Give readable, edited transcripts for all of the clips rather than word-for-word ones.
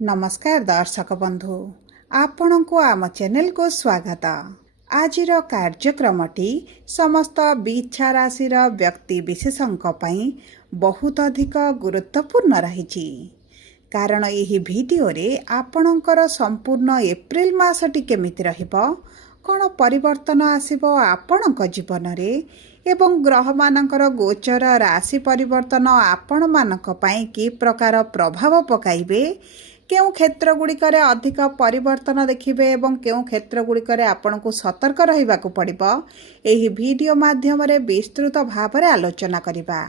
नमस्कार दर्शक बंधु आपण को आम चैनल को स्वागत। आज कार्यक्रमटी समस्त बिच्छा राशि व्यक्ति विशेषों बहुत अधिक गुरुत्वपूर्ण रही कारण यही वीडियो रे आपणकर संपूर्ण एप्रिल मासटी केमिति रहिबो कौन परिवर्तन आसिबो आपणक जीवन रे एवं ग्रह मानकर गोचर राशि परिवर्तन आपण मानक पई की प्रकार प्रभाव पकाइबे केउ क्षेत्र गुड़िकर अधिक परिवर्तन देखिए और केउ क्षेत्र गुड़िकर आपन को सतर्क रहिबाकु पड़िबो एही वीडियो माध्यम रे विस्तृत भाव में आलोचना करिबा।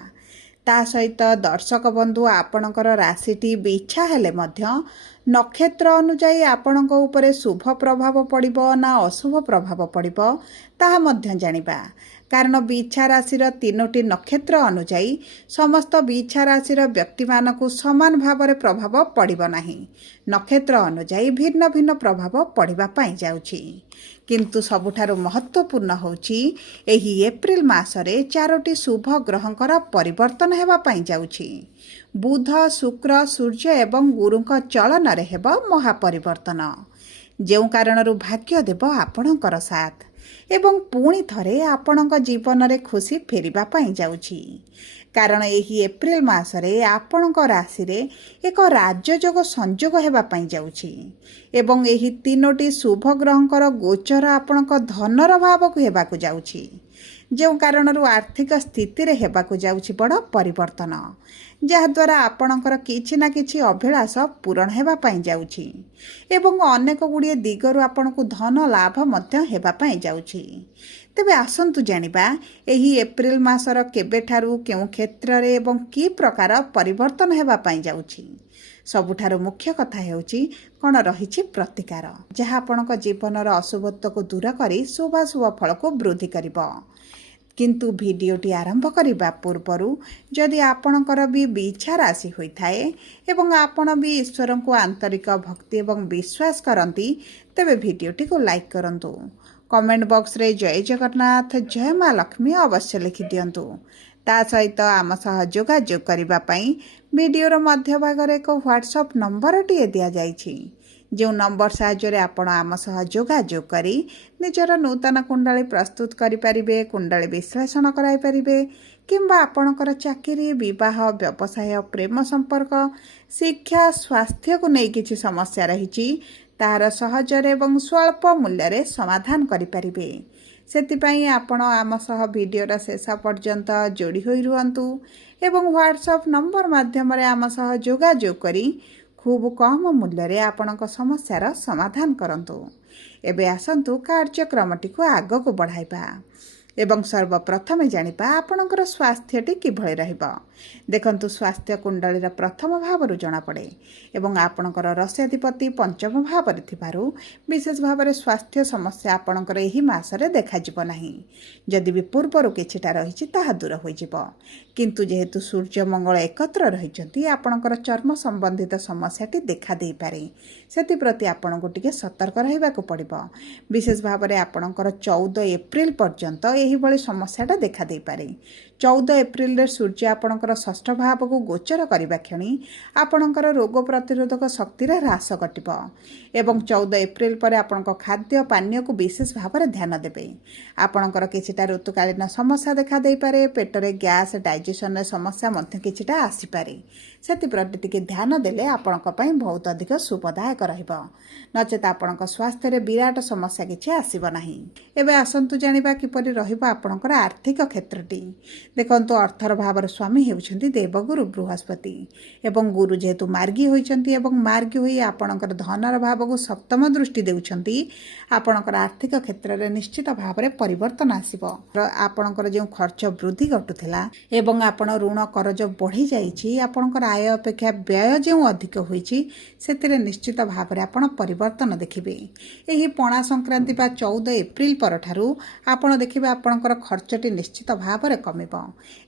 ता सहित दर्शक बंधु आपणकर राशिटी बिच्छा हेले मध्य नक्षत्र अनुजाई आपणक उपरे शुभ प्रभाव पड़िबो ना अशुभ प्रभाव पड़िबो ताहा मध्य जानिबा। कारण बिच्छा राशिर तीनोटी नक्षत्र अनुजाई समस्त बिच्छा राशिर व्यक्ति मानकु समान भाव में प्रभाव पड़िबो नाही। नक्षत्र अनुजाई भिन्न भिन्न प्रभाव पड़िबा पाई जाउछि किंतु सबुठारु महत्वपूर्ण होछि एही एप्रिल मासरे चारोटी शुभ ग्रहंकर परिवर्तन हेबा पाई जाउछि। बुध शुक्र सूर्य एवं गुरुंक चलन रे हेबा महापरिवर्तन जेउ कारणरु भाग्य देव आपणकर साथ एवं पुणी थरे आपणक जीवन रे खुशी फेरिबा पाई जाउछि। कारण एही एप्रिल मासरे आपणक राशि रे एक राजयोग संयोग हेबा पाई जाउछि एवं एही तीनोटी शुभ ग्रहंकर गोचर आपणक धनर भावकु हेबाकु जाउछि जो कारणरु आर्थिक स्थिति रे हेबाकु जाउछि बड़ परिवर्तन जहाद्वारा आपणकर किछि ना किछि अभिलाष पूरण हेबा पाई जाउछि एवं अनेक गुड़िए दिगरु आपणकु धन लाभ मध्य हेबा पाई जाउछि। तेबे आसंतु जानिबा एही एप्रिल मासर केबेठारु केउ क्षेत्र रे एवं की प्रकार परिवर्तन हेबा पाई जाउछि। सबुठारु मुख्य कथा हेउछि कोन रहिछि प्रतिकार जहा आपणक जीवनर अशुभत्व को दूर करी शुभाशुभ फल को वृद्धि करिबो। किंतु वीडियोटी आरंभ करने पूर्वर जदि आपणकर भी बिच्छा राशि होइथाए एवं आपण भी ईश्वर को आंतरिक भक्ति एवं विश्वास करती तेबे वीडियोटी को लाइक करंतु। कमेंट बॉक्स रे जय जगन्नाथ जय माँ लक्ष्मी अवश्य लिखि दियंतु। ता सहित आम सह जोगाजोग करिबा पई वीडियोर मध्य भाग एक व्हाट्सएप नंबर टी दिया जाइछि जो नंबर साहाय्य आपण आम सह जोगाजोग करी निजर नूतन कुंडली प्रस्तुत करिपारिबे कुंडली विश्लेषण कराई परिबे किंबा आपणकर चाकरी विवाह व्यवसाय प्रेम संपर्क शिक्षा स्वास्थ्य को नहीं किछि समस्या रहिछि तार सहजरे एवं स्वल्प मूल्य रे समाधान करिपारिबे। सेतिपई आपण आम सह वीडियोर शेष पर्यंत जोड़ी होई रुहंतु एवं व्हाट्सएप नंबर माध्यम रे आम सह जोगाजोग करी खूब कम मूल्य रे आपणक समस्यार समाधान करंतु। एबे आसंतु कार्यक्रमटी को आग को बढ़ाइबा एवं सर्वप्रथमे जानिबा आपणकर स्वास्थ्यटी किभଳି रहिबो। देखंतु स्वास्थ्य कुंडलीर प्रथम भावरु जणा पड़े एवं आपणकर रस्याधिपति पंचम भाव रे थिबारु विशेष भाव में स्वास्थ्य समस्या आपणकर एही मासरे देखा जिवो नाही। जदि भी पूर्वरु किछिटा रहिछि ताहा दूर होई जिवो किंतु जेहेतु सूर्य मंगल एकत्र रहिचंती आपणकर चर्म संबंधित समस्याटी देखा देई पारे सेति प्रति आपणको टिके सतर्क रहिबाकू पड़िबो। विशेष भाव में आपणकर 14 एप्रिल पर्यंत एही भली समस्याटा देखा देई पारे। 14 एप्रिल रे सूर्य आपणकर षष्ठ भाव को गोचर करबा क्षणी आपणकर रोग प्रतिरोधक शक्ति रे ह्रास घटिबो एवं 14 एप्रिल पर आपणक खाद्य पानीय को विशेष भाव में ध्यान देबे। आपणकर किछिटा ऋतुकालीन समस्या देखा देई पारे पेटरे गैस डाइजेशन रे समस्या मध्य किछिटा आसी पारे सेति प्रति टिके ध्यान देले आपणक पई बहुत अधिक शुभदायक रहिबो नचेत आपणक स्वास्थ्य रे विराट समस्या किछि आसीबो नाही। एबे आसंतु जानिबा किपरि रहिबो आपणकर आर्थिक क्षेत्रटी। देखंतु अर्थर भावर स्वामी हेउछंती देवगुरु बृहस्पति एवं गुरु जेहेतु मार्गी होइछंती एवं मार्गी होई आपणकर धनर भाव को सप्तम दृष्टि देउछंती आपणकर आर्थिक क्षेत्र रे निश्चित भाव में परिवर्तन आसीबो। आपणकर जो खर्च वृद्धि घटुथिला एवं आपण ऋण करज बढ़ी जाइछि आपणकर आय अपेक्षा व्यय जो अधिक होइछि सेतिरे निश्चित भाव में आपण परिवर्तन देखिबे। एही पणा संक्रांति बा 14 एप्रिल परठारु आपण देखिबे आपणकर खर्चटी निश्चित भाव में कमिबो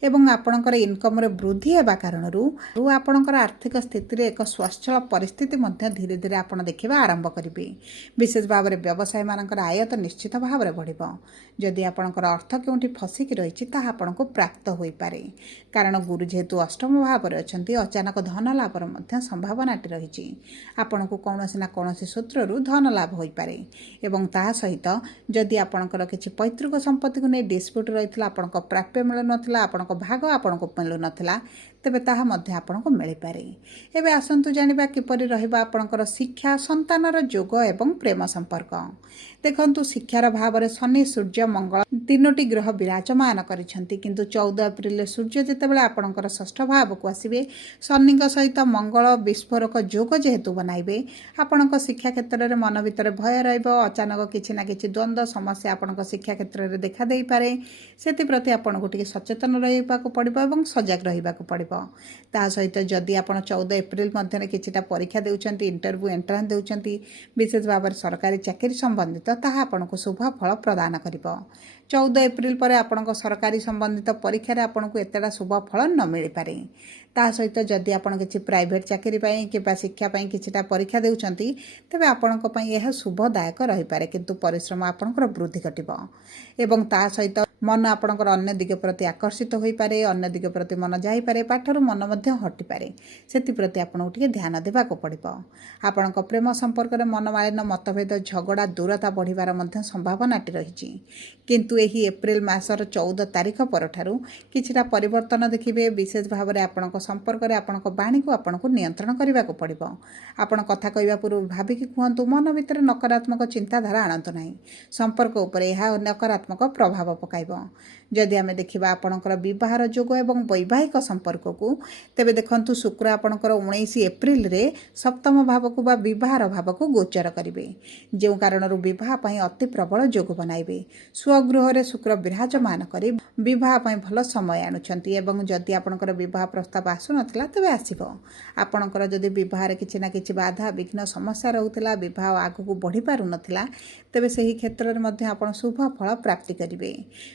एवं आपणकर इनकम रे वृद्धि हेबा कारणरू आपणकर आर्थिक स्थिति रे एक स्वच्छल परिस्थिति मध्य धीरे धीरे आपण देखिबा आरंभ करिबे। विशेष भाव में व्यवसाय मानकर आय तो निश्चित भाव में बढ़िबो। जदि आपणकर अर्थ केउठी फसिक रहिछि ताहा आपणको प्राप्त होई पारे कारण गुरु जेहेतु अष्टम भाव में अछंती अचानक धन लाभर मध्य संभावनाटी रही। आपको कौन ना कौन सूत्रु धन लाभ हो पारे एवं ता सहित जदि आपणकर किसी पैतृक संपत्ति को नहीं डिस्प्यूट रही आपण प्राप्य मिलू ना आपण भाग आपण को मिलू ना तेबे ताहा मध्य आपनको मिल पारे। एबे आसंतु जानिबा किपरि रहिबा आपणकर शिक्षा संतानर जोग एवं प्रेम संपर्क। देखंतु शिक्षार भाव में शनि सूर्य मंगल तीनोटी ग्रह विराजमान करिसेंती किंतु 14 एप्रिल सूर्य जेतेबेले आपणकर षष्ठ भाव को आसीबे शनि सहित मंगल विस्फोरक जोग जेहेतु बनाइबे आपणक शिक्षा क्षेत्र में मन भितर भय रहिबो। अचानक किछि ना किछि द्वंद्व समस्या आपणक शिक्षा क्षेत्र में देखा देई पारे। सेति प्रति आपणको टिके सचेतन रहिबाकु पड़िबो एवं सजग रहिबाकु पड़िबो। ता सहित जदि आप 14 एप्रिल मध्य किछिटा परीक्षा देउछंती इंटरव्यू एंट्रांस देउछंती विशेष भाव में सरकारी चाकरी संबंधित ताहा आपनको शुभ फल प्रदान करिबो। 14 एप्रिल पर आपनको सरकारी संबंधित परीक्षा रे आपनको एतेटा शुभ फल न मिल पारे। ता सहित जदि आपण किछि प्राइवेट चाकरी पई किबा शिक्षा पई किछिटा परीक्षा देउछंती तबे आपनको पई यह शुभदायक रहि पारे किंतु परिश्रम आपनकर वृद्धि घटिबो एवं ता सहित मन आपनकर अन्य दिग प्रति आकर्षित होई पारे अन्य दिग प्रति मन जाई पारे पाठर मन मध्य हटि पारे। सेति प्रति आपनको टिके ध्यान देबा को पड़िबो। आपनक प्रेम संपर्क रे मनमालिन्य मतभेद झगड़ा दूरता बढ़िबार मध्य संभावनाटी रहिछि किंतु एही एप्रिल मासर 14 तारिख परठारु किछिटा परिवर्तन देखिबे। विशेष भाव में आपनक संपर्क रे आपनक बाणी को आपनको नियंत्रण करबा को पड़िबो। आपण कथा कहबा पूर्व भाबिकी कहंतु मन भितर नकारात्मक चिंताधारा आनंतु नाही संपर्क उपरे यह नकारात्मक प्रभाव पकाइबो। जदि आमे देखिबा आपनकर विवाहर जोग एवं वैवाहिक संपर्क को तेबे देखंतु शुक्र आपनकर 19 एप्रिल रे सप्तम भाव को बा विवाहर भाव को गोचर करिवे जेउ कारणरु विवाह पई अति प्रबल जोग बनाइबे। स्वगृह रे शुक्र विराजमान करी विवाह पई भल समय आनुछंती एवं जदि आपनकर विवाह प्रस्ताव आसु नथिला तबे आसीबो। आपनकर जदि विवाह रे किछि ना किछि बाधा विघ्न समस्या रहउतला विवाह आगु को बढ़ी पारु नथिला तेबे सही क्षेत्र रे मध्य आपण शुभ फल प्राप्ति करिवे।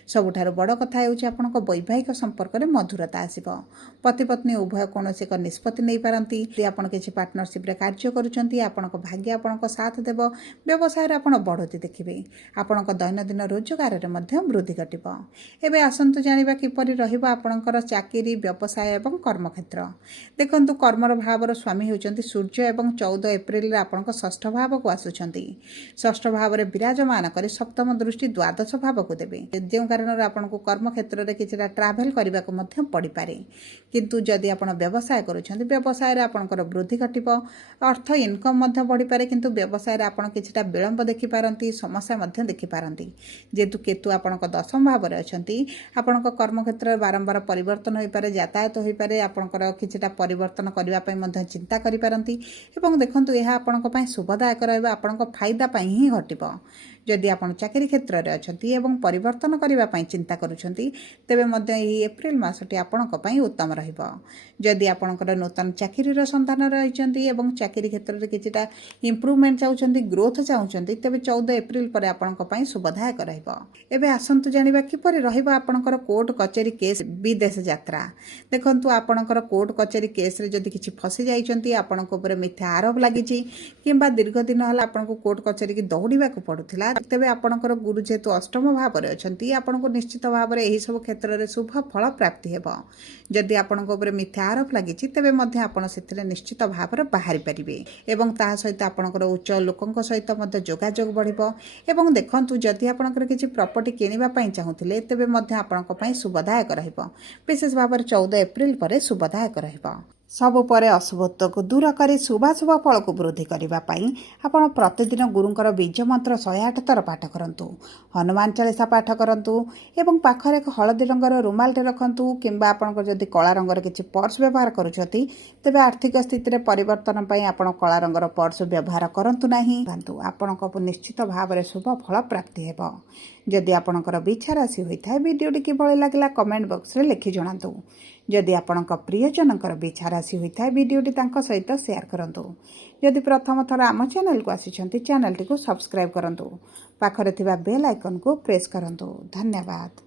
सबुठारु बड़ कथा हेउछि आपनक वैवाहिक संपर्क रे मधुरता आसीबो। पति पत्नी उभय कोनोसी एक निष्पत्ति नै पारंती। यदि आपण किछि पार्टनरशिप रे कार्य करूछंती आपनक भाग्य आपनक साथ देबो। व्यवसाय रे आपण बढ़ोती देखिबे। आपनक दैनंदिन रोजगार रे मध्य वृद्धि घटिबो। एबे आसंतु जानिबा किपरि रहिबो आपनकर चाकरी व्यवसाय एवं कर्म क्षेत्र। देखंतु कर्मर भावर स्वामी हेउचंती सूर्य एवं 14 एप्रिल रे आपनक षष्ठ भाव को आसुछंती। षष्ठ भाव रे विराजमान करी सप्तम दृष्टि द्वादश भाव को देबे जेउ कारण आपनको कर्म क्षेत्र में किछिटा ट्राभेल करबा को मध्य पड़ी पारे किंतु जदि आपण व्यवसाय करूछंती व्यवसाय रे आपनकर वृद्धि घटिबो। अर्थ इनकम मध्य बढ़ी पारे किंतु व्यवसाय रे आपण किछिटा विलंब देखि पारंती समस्या मध्य देखि पारंती जेतु केतु आपनक दशम भाव रे अछंती। आपनक कर्म क्षेत्र में बारंबार परिवर्तन होई पारे यातायात होई पारे आपनकर किछिटा परिवर्तन करबा पई मध्य चिंता करि पारंती एवं देखंतु एहा आपनक पई शुभदायक रहबा आपनक फायदा पई ही घटिबो। जदि आपण चाकरी क्षेत्र में अछंती एवं परिवर्तन करबा पई चिंता करूछंती तेबे मध्य एही एप्रिल मासटी आपनक पई उत्तम रहिबो। जदि आपनकर नूतन चाकरी रो संधान रहिचंती एवं चाकरी क्षेत्र में किछिटा इंप्रूवमेंट चाहउचंती ग्रोथ चाहउचंती तेबे 14 एप्रिल पर आपनक पई शुभदायक रहिबो। एबे आसंतु जानिबा किपरि रहिबो आपनकर कोर्ट कचेरी केस विदेश यात्रा। देखंतु आपनकर कोर्ट कचेरी केस रे जदि किछि फसी जाइचंती आपनक ऊपर मिथ्या आरोप लागिछि किंबा दीर्घ दिन हला आपनक कोर्ट कचेरी की दौड़ीबा को पडुथिला तेबे आपनकर गुरु जेतु अष्टम भाव रे अछंती आपनको निश्चित भाव रे एही सब क्षेत्र रे शुभ फल प्राप्ति हेबो। जदि आपनको ऊपर मिथ्या आरोप लागिछि तेबे मध्य आपण सेथिरे निश्चित भाव रे बाहरी परिबे एवं ता सहित आपनकर उच्च लोकंक सहित मध्य जोगाजोग बढ़िबो। एवं देखंतु जदि आपनकर किछि प्रॉपर्टी किनिबा पई चाहुथिले तेबे मध्य आपनक पई शुभदायक रहिबो। विशेष भाव रे 14 एप्रिल पर शुभदायक रहिबो। सबु परे अशुभत्व को दूर करी शुभाशुभ फल को वृद्धि करबा पई आपण प्रतिदिन गुरुंकर बीज मंत्र 108 थर पाठ करंतु। हनुमान चालीसा पाठ करंतु एवं पाखरे एक हलदी रंगर रुमाल टे रखंतु किंबा आपनकर जदि कला रंगर किछि पर्स व्यवहार करूछथि तेबे आर्थिक स्थिति रे परिवर्तन पई आपण कला रंगर पर्स व्यवहार करंतु नाही परंतु आपनक निश्चित भाव रे शुभ फल प्राप्ति हेबो। जदि आपनकर बिछा राशि होइथाय वीडियोटी किभଳି लागला कमेंट बॉक्स रे लिखि जणांतु। जदि आपनक प्रियजनकर बिछा राशि होइथाय वीडियोटी तांको सहित शेयर करंतु। जदि प्रथम थर आम चैनल को आसिछंती चैनल टी को सब्सक्राइब करंतु। पाखरे थिबा बेल आइकन को प्रेस करंतु। धन्यवाद।